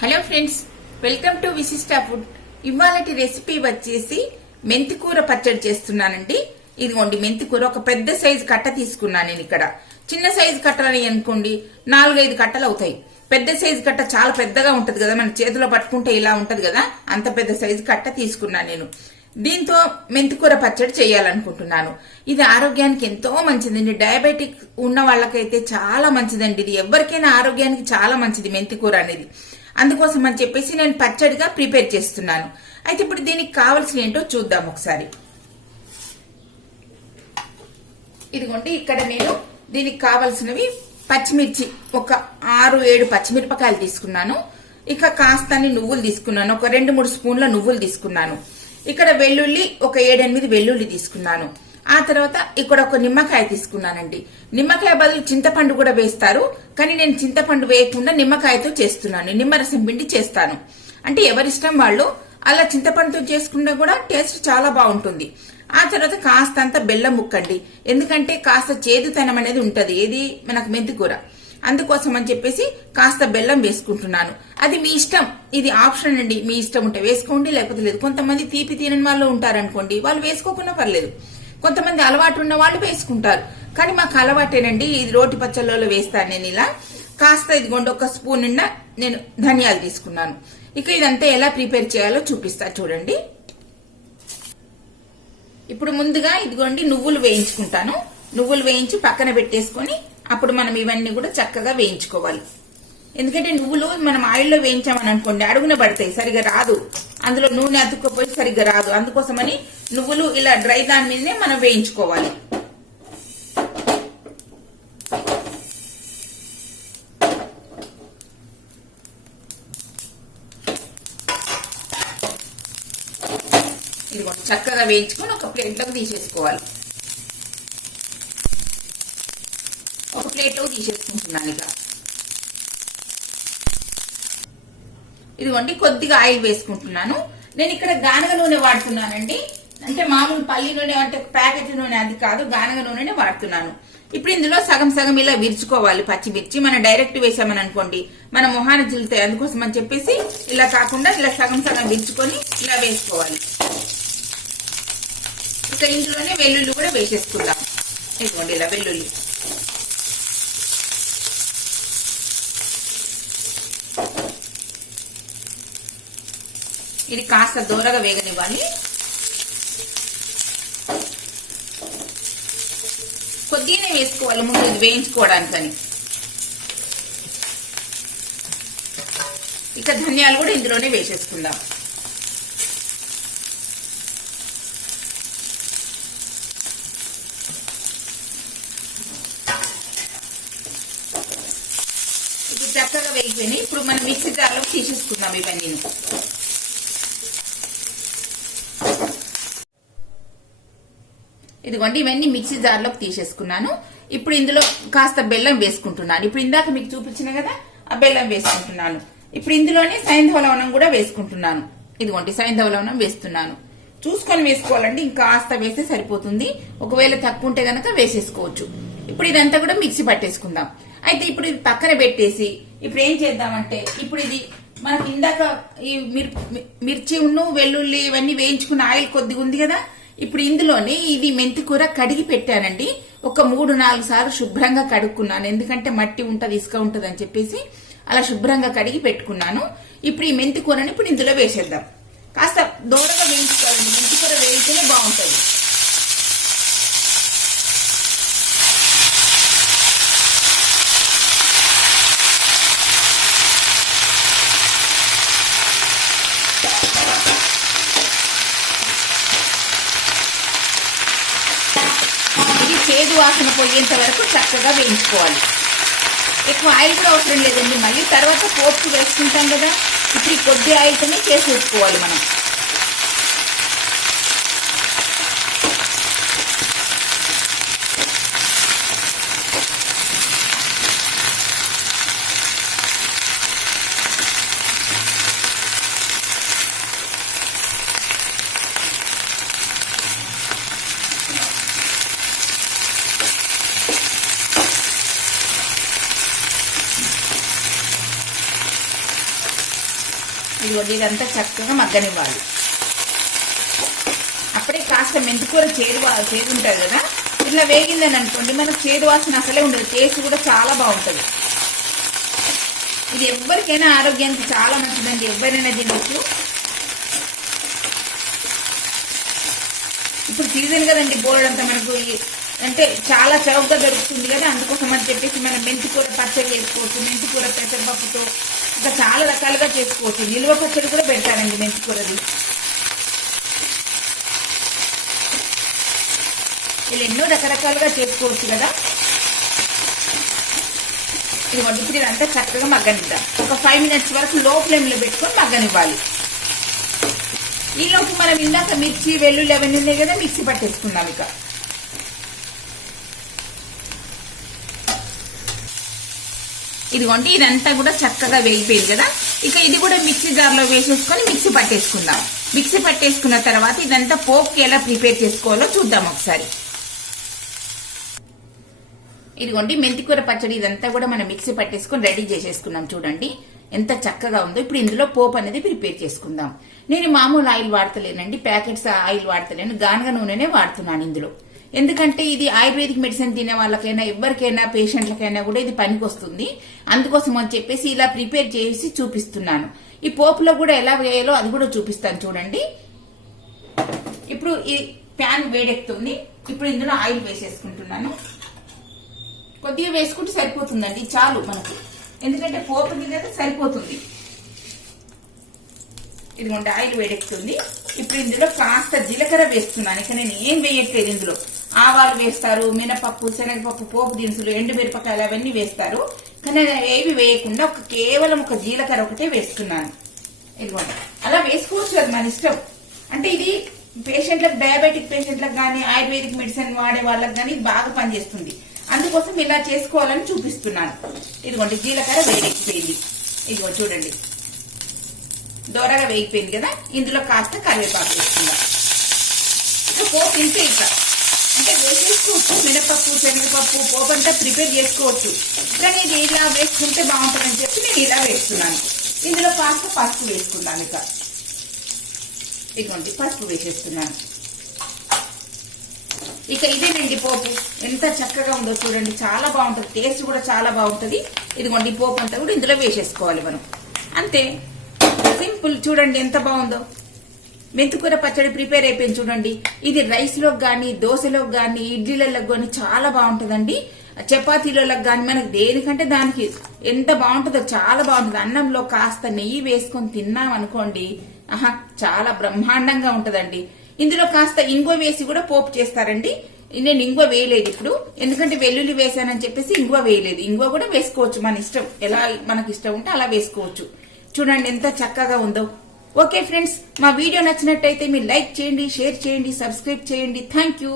Hello friends, welcome to Vishishta food. ఇవాళటి recipe వచ్చేసి మెంతికూర పచ్చడి చేస్తున్నానండి. ఇదిగోండి మెంతికూర ఒక పెద్ద సైజు కట్ట తీసుకున్నాను నేను. ఇక్కడ చిన్న సైజు కట్టలని అనుకోండి 4-5 కట్టలు అవుతాయి. పెద్ద సైజు కట్ట చాలా పెద్దగా ఉంటది కదా, మన చేతిలో పట్టుకుంటే ఇలా ఉంటది కదా, అంత పెద్ద సైజు కట్ట తీసుకున్నాను నేను. దీంతో మెంతికూర పచ్చడి చేయాలనుకుంటున్నాను. ఇది ఆరోగ్యానికి ఎంతో మంచిదండి. డయాబెటిక్ ఉన్న వాళ్ళకైతే చాలా మంచిదండి. ఇది ఎవరికైనా ఆరోగ్యానికి చాలా మంచిది మెంతికూర అనేది. అందుకోసం అని చెప్పేసి నేను పచ్చడిగా ప్రిపేర్ చేస్తున్నాను. అయితే ఇప్పుడు దీనికి కావాల్సిన ఏంటో చూద్దాం ఒకసారి. ఇదిగోండి, ఇక్కడ నేను దీనికి కావాల్సినవి పచ్చిమిర్చి ఒక 6-7 పచ్చిమిరపకాయలు తీసుకున్నాను. ఇక కాస్తని నువ్వులు తీసుకున్నాను, ఒక 2-3 స్పూన్ల నువ్వులు తీసుకున్నాను. ఇక్కడ వెల్లుల్లి ఒక 7-8 వెల్లుల్లి తీసుకున్నాను. ఆ తర్వాత ఇక్కడ ఒక నిమ్మకాయ తీసుకున్నానండి. నిమ్మకాయ బదులు చింతపండు కూడా వేస్తారు, కానీ నేను చింతపండు వేయకుండా నిమ్మకాయతో చేస్తున్నాను. నిమ్మరసం పిండి చేస్తాను. అంటే ఎవరిష్టం వాళ్ళు. అలా చింతపండుతో చేసుకున్నా కూడా టేస్ట్ చాలా బాగుంటుంది. ఆ తర్వాత కాస్తంత బెల్లం ముక్కండి, ఎందుకంటే కాస్త చేదుతనం అనేది ఉంటది ఏది మనకు మెంతికూర. అందుకోసం అని చెప్పేసి కాస్త బెల్లం వేసుకుంటున్నాను. అది మీ ఇష్టం, ఇది ఆప్షన్ అండి. మీ ఇష్టం ఉంటే వేసుకోండి, లేకపోతే లేదు. కొంతమంది తీపి తినని వాళ్ళు ఉంటారనుకోండి, వాళ్ళు వేసుకోకుండా పర్లేదు. కొంతమంది అలవాటు ఉన్న వాళ్ళు వేసుకుంటారు, కానీ మాకు అలవాటేనండి. ఇది రోటి పచ్చళ్ళలో వేస్తాను నేను ఇలా. కాస్త ఇదిగోండి ఒక స్పూన్ నిండా నేను ధనియాలు తీసుకున్నాను. ఇక ఇదంతా ఎలా ప్రిపేర్ చేయాలో చూపిస్తా చూడండి. ఇప్పుడు ముందుగా ఇదిగోండి నువ్వులు వేయించుకుంటాను. నువ్వులు వేయించి పక్కన పెట్టేసుకొని అప్పుడు మనం ఇవన్నీ కూడా చక్కగా వేయించుకోవాలి. ఎందుకంటే నువ్వులు మనం ఆయిల్లో వేయించామని అనుకోండి అడుగున పడతాయి, సరిగా రాదు. అందులో నూనె అతుక్కపోయి సరిగ్గా రాదు. అందుకోసమని నువ్వులు ఇలా డ్రై దాని మీదనే మనం వేయించుకోవాలి. ఇదిగోండి చక్కగా వేయించుకొని ఒక ప్లేట్లోకి తీసేసుకోవాలి. ఒక ప్లేట్లోకి తీసేసుకుంటున్నాను. ఇక ఇదిగోండి కొద్దిగా ఆయిల్ వేసుకుంటున్నాను. నేను ఇక్కడ గానుగ నూనె వాడుతున్నానండి. అంటే మామూలు పల్లి నూనె అంటే ప్యాకెట్ నూనె అది కాదు, గానుగ నూనెనే వాడుతున్నాను. ఇప్పుడు ఇందులో సగం సగం ఇలా విరుచుకోవాలి పచ్చిమిర్చి. మనం డైరెక్ట్ వేసామని అనుకోండి మన మొహాన జిల్లుతాయి. అందుకోసం అని చెప్పేసి ఇలా కాకుండా ఇలా సగం సగం విరుచుకొని ఇలా వేసుకోవాలి. ఇక ఇందులోనే వెల్లుల్లి కూడా వేసేసుకుందాం. ఇదిగోండి ఇలా వెల్లుల్లి. ఇది కాస్త దూరగా వేగనివ్వాలి. కొద్దిగానే వేసుకోవాలి ముందు ఇది వేయించుకోవడానికని. ఇక ధనియాలు కూడా ఇందులోనే వేసేసుకుందాం. ఇది చక్కగా వేగిపోయినాయి. ఇప్పుడు మనం మిక్సీ జార్లో తీసేసుకుందాం ఇవన్నీ. ఇదిగోండి ఇవన్నీ మిక్సీ జార్లోకి తీసేసుకున్నాను. ఇప్పుడు ఇందులో కాస్త బెల్లం వేసుకుంటున్నాను. ఇప్పుడు ఇందాక మీకు చూపించిన కదా ఆ బెల్లం వేసుకుంటున్నాను. ఇప్పుడు ఇందులోనే సైంధవ లవణం కూడా వేసుకుంటున్నాను. ఇదిగోండి సైంధవ లవణం వేస్తున్నాను. చూసుకొని వేసుకోవాలండి, ఇంకాస్త వేస్తే సరిపోతుంది. ఒకవేళ తక్కువ ఉంటే గనక వేసేసుకోవచ్చు. ఇప్పుడు ఇదంతా కూడా మిక్సీ పట్టేసుకుందాం. అయితే ఇప్పుడు ఇది పక్కన పెట్టేసి ఇప్పుడు ఏం చేద్దామంటే, ఇప్పుడు ఇది మనకి ఇందాక ఈ మిర్చి వెల్లుల్లి ఇవన్నీ వేయించుకున్న ఆయిల్ కొద్దిగా ఉంది కదా, ఇప్పుడు ఇందులోనే ఇది మెంతికూర కడిగి పెట్టానండి. ఒక 3-4 సార్లు శుభ్రంగా కడుక్కున్నాను. ఎందుకంటే మట్టి ఉంటది, ఇసుక ఉంటది అని చెప్పేసి అలా శుభ్రంగా కడిగి పెట్టుకున్నాను. ఇప్పుడు ఈ మెంతికూరని ఇప్పుడు ఇందులో వేసేద్దాం. కాస్త దూరగా వేయించుకోవాలండి, మెంతికూర వేయితేనే బాగుంటది. చేదు వాసన పోయేంత వరకు చక్కగా వేయించుకోవాలి. ఎక్కువ ఆయిల్ కూడా అవసరం లేదండి. మళ్ళీ తర్వాత పోపు వేసుకుంటాం కదా, ఇప్పుడు ఈ కొద్ది ఆయిల్తోనే చేసేసుకోవాలి మనం. ఇదంతా చక్కగా మగ్గనివ్వాలి. అప్పుడే కాస్త మెంతికూర చేదు ఉంటుంది కదా, ఇట్లా వేగిందని అనుకోండి మనకు చేదు వాసన అసలే ఉండదు, టేస్ట్ కూడా చాలా బాగుంటుంది. ఇది ఎవరికైనా ఆరోగ్యానికి చాలా మంచిదండి, ఎవరైనా తినొచ్చు. ఇప్పుడు సీజన్ కదండి, బోర్డంతా మనకు అంటే చాలా చౌకగా దొరుకుతుంది కదా, అందుకోసం అని చెప్పేసి మనం మెంతికూర పచ్చడి చేసుకోవచ్చు, మెంతికూర పెసరపప్పుతో ఇంకా చాలా రకాలుగా చేసుకోవచ్చు. నిల్వ పచ్చడి కూడా పెడతానండి మెంతికూరది. ఇలా ఎన్నో రకరకాలుగా చేసుకోవచ్చు కదా. ఇప్పుడు ఇదంతా చక్కగా మగ్గనిద్దాం. ఒక 5 minutes వరకు లో ఫ్లేమ్ లో పెట్టుకొని మగ్గనివ్వాలి. ఈలోపు మనం ఇందాక మిర్చి వెల్లుల్లి అవన్నీ ఉన్నాయి కదా, మిక్సీ పట్టేసుకుందాం. ఇదిగోండి ఇదంతా కూడా చక్కగా వేగిపోయింది కదా, ఇది కూడా మిక్సీ జార్లో వేసేసుకొని మిక్సీ పట్టేసుకుందాం. మిక్సీ పట్టేసుకున్న తర్వాత ఇదంతా పోపుకి ఎలా ప్రిపేర్ చేసుకోవాలో చూద్దాం ఒకసారి. ఇదిగోండి మెంతికూర పచ్చడి ఇదంతా కూడా మనం మిక్సీ పట్టేసుకొని రెడీ చేసేసుకున్నాం. చూడండి ఎంత చక్కగా ఉందో. ఇప్పుడు ఇందులో పోపు అనేది ప్రిపేర్ చేసుకుందాం. నేను మామూలు ఆయిల్ వాడతలేనండి, ప్యాకెట్స్ ఆయిల్ వాడతలేను, గానుగ నూనెనే వాడుతున్నాను ఇందులో. ఎందుకంటే ఇది ఆయుర్వేదిక్ మెడిసిన్ తినే వాళ్ళకైనా ఎవరికైనా పేషెంట్లకైనా కూడా ఇది పనికి వస్తుంది. అందుకోసం అని చెప్పేసి ఇలా ప్రిపేర్ చేసి చూపిస్తున్నాను. ఈ పోపులో కూడా ఎలా వేయాలో అది కూడా చూపిస్తాను చూడండి. ఇప్పుడు ఈ ప్యాన్ వేడెక్కుతుంది. ఇప్పుడు ఇందులో ఆయిల్ వేసేసుకుంటున్నాను. కొద్దిగా వేసుకుంటే సరిపోతుందండి, చాలు మనకు, ఎందుకంటే పోపుకి కదా సరిపోతుంది. ఇదిగోండి ఆయిల్ వేడెక్కుతుంది. ఇప్పుడు ఇందులో కాస్త జీలకర్ర వేస్తున్నాను. నేను ఏం వేయట్లేదు, ఇందులో ఆవాలు వేస్తారు, మినపప్పు, శనగపప్పు, పోపు దినుసులు, ఎండుమిరపకాయలు అవన్నీ వేస్తారు. కానీ ఏవి వేయకుండా కేవలం ఒక జీలకర్ర ఒకటే వేస్తున్నాను. ఇదిగోండి అలా వేసుకోవచ్చు, అది మన ఇష్టం. అంటే ఇది పేషెంట్లకు, డయాబెటిక్ పేషెంట్లకు కానీ ఆయుర్వేదిక్ మెడిసిన్ వాడే వాళ్ళకి కానీ బాగా పనిచేస్తుంది. అందుకోసం ఇలా చేసుకోవాలని చూపిస్తున్నాను. ఇదిగోండి జీలకర్ర వేడెక్కిపోయింది. ఇదిగో చూడండి దోరగా వేగిపోయింది కదా. ఇందులో కాస్త కరివేపాకు వేసుకుందాం. పోపు ఇంతే అంటే వేసేసుకోవచ్చు, మినపప్పు, శనగపప్పు, పోపు అంతా ప్రిపేర్ చేసుకోవచ్చు. కానీ ఇది ఇలా వేసుకుంటే బాగుంటుందని చెప్పి నేను ఇలా వేస్తున్నాను. ఇందులో కాస్త పసుపు వేసుకున్నాను. ఇదిగోండి పసుపు వేసేస్తున్నాను. ఇదేనండి పోపు, ఎంత చక్కగా ఉందో చూడండి, చాలా బాగుంటుంది, టేస్ట్ కూడా చాలా బాగుంటుంది. ఇదిగోండి పోపు అంతా కూడా ఇందులో వేసేసుకోవాలి మనం, అంతే సింపుల్. చూడండి ఎంత బాగుందో. మెంతికూర పచ్చడి ప్రిపేర్ అయిపోయింది చూడండి. ఇది రైస్ లోకి గానీ, దోశలోకి గానీ, ఇడ్లీలకు గానీ చాలా బాగుంటుందండి. చపాతీలకు గానీ, మనకి దేనికంటే దానికి ఎంత బాగుంటుందో, చాలా బాగుంటుంది. అన్నంలో కాస్త నెయ్యి వేసుకొని తిన్నాం అనుకోండి, చాలా బ్రహ్మాండంగా ఉంటదండి. ఇందులో కాస్త ఇంగువ వేసి కూడా పోపు చేస్తారండి. నేను ఇంగువ వేయలేదు ఇప్పుడు, ఎందుకంటే వెల్లుల్లి వేసానని చెప్పేసి ఇంగువ వేయలేదు. ఇంగువ కూడా వేసుకోవచ్చు, మన ఇష్టం, ఎలా మనకి ఇష్టం ఉంటే అలా వేసుకోవచ్చు. చూడండి ఎంత చక్కగా ఉందో. ఓకే ఫ్రెండ్స్, మా వీడియో నచ్చినట్టయితే మీరు లైక్ చేయండి, షేర్ చేయండి, సబ్స్క్రైబ్ చేయండి. Thank you.